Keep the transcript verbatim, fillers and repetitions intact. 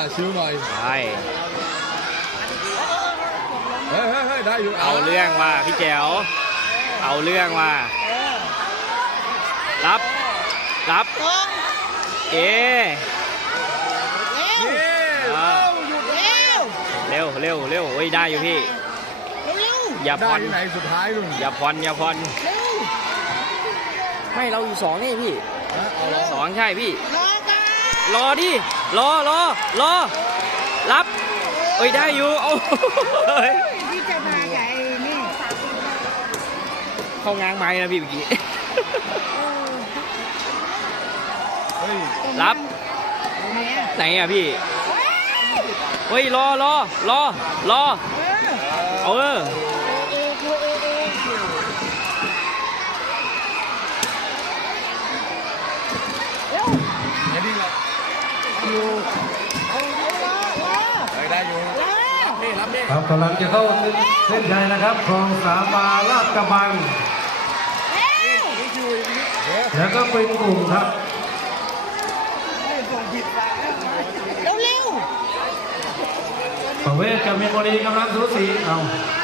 ชิวหน่อยใช่เฮ้ยเฮ้ยได้อยู่เอาเรื่องว่าพี่แจ๋วเอาเรื่องว่ารับรับเอเร็วเร็วเร็วเฮ้ยได้อยู่พี่อย่าผ่อนไหนสุดท้ายลุงอย่าผ่อนอย่าผ่อนไม่เราอยู่สองนี่พี่สองใช่พี่รอดิรอรอรอรับเอ้ยได้อยู่โอ้ยพี่จะมาใหญ่นี่เข้างางไม้นะพี่เมื่อกี้รับไหนอ่ะพี่เฮ้ยรอรอรอรอเออได้อยู่ครับกำลังจะเข้าเส้นชัยนะครับคลองสามวาลาดกระบังแล้วก็เป็นกลุ่มครับเร็วประเวศกับเมโมรีกำลังสูสีเอา